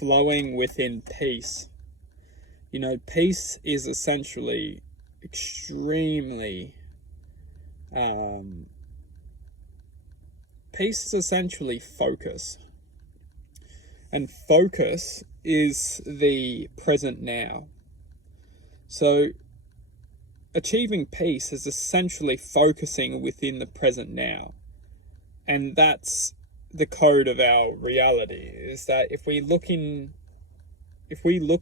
flowing within peace. You know, peace is essentially extremely, peace is essentially focus. And focus is the present now. So achieving peace is essentially focusing within the present now. And that's the code of our reality, is that if we look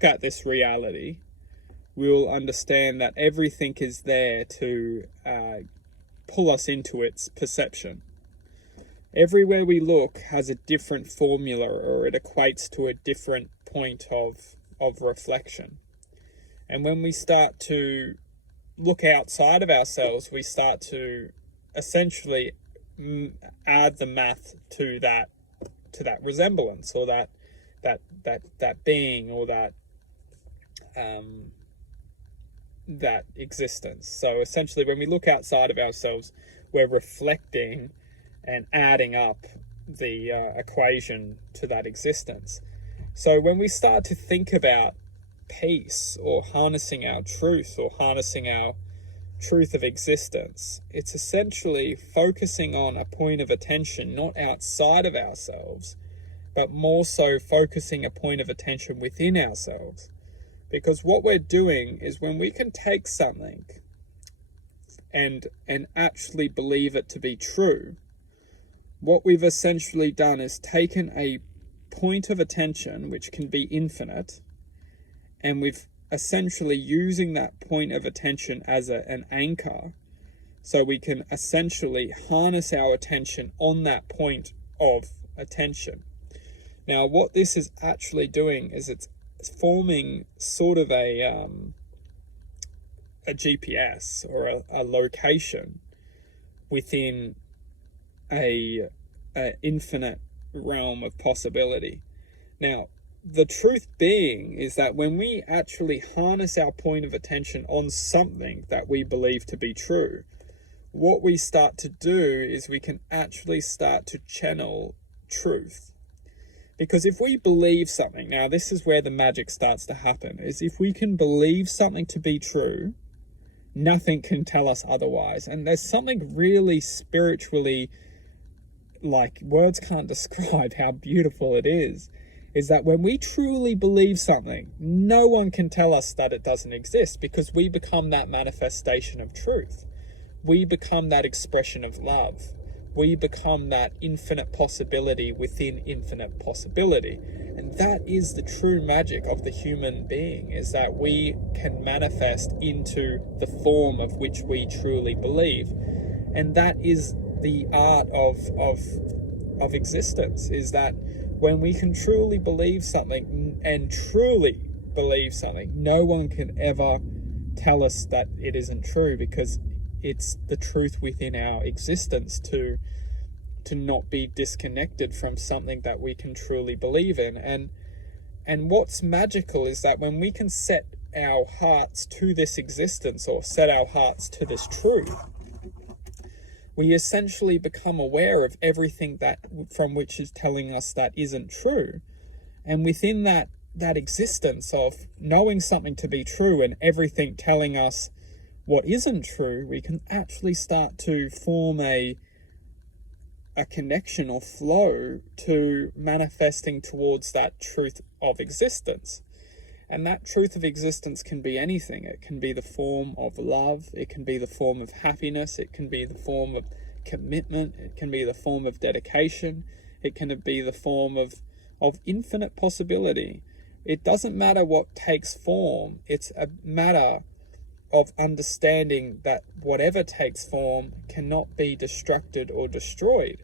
at this reality, we'll understand that everything is there to pull us into its perception. Everywhere we look has a different formula, or it equates to a different point of reflection. And when we start to look outside of ourselves, we start to essentially add the math to that resemblance, or that being, or that existence. So essentially, when we look outside of ourselves, we're reflecting and adding up the equation to that existence. So when we start to think about peace, or harnessing our truth, or harnessing our truth of existence, it's essentially focusing on a point of attention not outside of ourselves, but more so focusing a point of attention within ourselves. Because what we're doing is, when we can take something and actually believe it to be true, what we've essentially done is taken a point of attention which can be infinite, and we've essentially using that point of attention as an anchor, so we can essentially harness our attention on that point of attention. Now, what this is actually doing is it's forming sort of a GPS, or a location within a infinite realm of possibility. Now, the truth being is that when we actually harness our point of attention on something that we believe to be true, what we start to do is we can actually start to channel truth. Because if we believe something, now this is where the magic starts to happen, is if we can believe something to be true, nothing can tell us otherwise. And there's something really spiritually, like words can't describe how beautiful it is that when we truly believe something, no one can tell us that it doesn't exist, because we become that manifestation of truth. We become that expression of love. We become that infinite possibility within infinite possibility. And that is the true magic of the human being, is that we can manifest into the form of which we truly believe. And that is the art of existence, is that when we can truly believe something, and truly believe something, no one can ever tell us that it isn't true, because it's the truth within our existence to not be disconnected from something that we can truly believe in. And what's magical is that when we can set our hearts to this existence, or set our hearts to this truth, we essentially become aware of everything that from which is telling us that isn't true. And within that existence of knowing something to be true and everything telling us what isn't true, we can actually start to form a connection or flow to manifesting towards that truth of existence. And that truth of existence can be anything. It can be the form of love. It can be the form of happiness. It can be the form of commitment. It can be the form of dedication. It can be the form of infinite possibility. It doesn't matter what takes form. It's a matter of understanding that whatever takes form cannot be destructed or destroyed.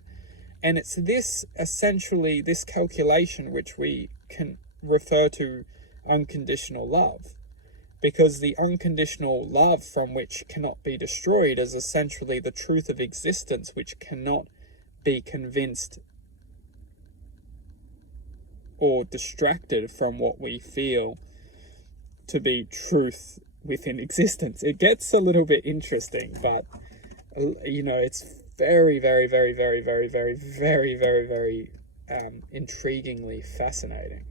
And it's this, essentially, this calculation which we can refer to unconditional love, because the unconditional love from which cannot be destroyed is essentially the truth of existence, which cannot be convinced or distracted from what we feel to be truth within existence. It gets a little bit interesting, but it's very, very, very, very, very, very, very, very, very intriguingly fascinating.